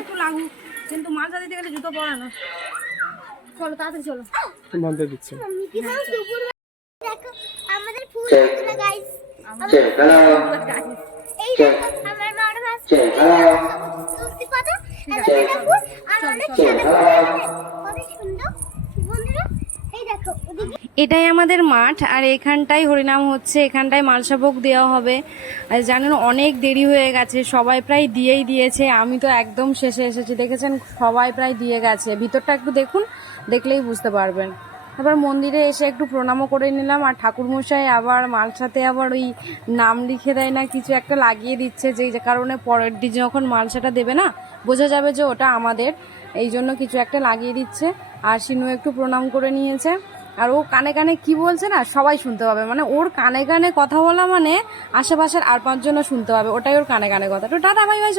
একটু লাগুক, কিন্তু মালটা দিতে গেলে জুতো পরা না। চলো তাড়াতাড়ি চলো। বাঁধতে দিচ্ছে। দেখো আমাদের ফুল বন্ধুরা গাইস, আমাদের গাইস এই দেখো আমার মাড় মাছ, এই দেখো তুলসী পাতা, অ্যালোভেরা ফুল আর অনেক সাদা ফুল, কত সুন্দর বন্ধুরা। এই দেখো ওদিকে এটাই আমাদের মাঠ, আর এখানটাই হরিনাম হচ্ছে, এখানটায় মালসাভোগ দেওয়া হবে। আর জানেন অনেক দেরি হয়ে গেছে, সবাই প্রায় দিয়েই দিয়েছে, আমি তো একদম শেষে এসেছি। দেখেছেন সবাই প্রায় দিয়ে গেছে। ভিতরটা একটু দেখুন, দেখলেই বুঝতে পারবেন। তারপর মন্দিরে এসে একটু প্রণামও করে নিলাম, আর ঠাকুরমশাই আবার মালসাতে আবার ওই নাম লিখে দেয় না কিছু একটা লাগিয়ে দিচ্ছে, যে কারণে পরের দিন যখন মালসাটা দেবে না বোঝা যাবে যে ওটা আমাদের, এই জন্য কিছু একটা লাগিয়ে দিচ্ছে। আর সিনু একটু প্রণাম করে নিয়েছে, আর ও কানে কানে কি বলছে না সবাই শুনতে পাবে, মানে ওর কানে কানে কথা বলা মানে আশেপাশের আর 5 জনও শুনতে পাবে, ওটাই ওর কানে কানে কথা। তো টাটা বাই বাই।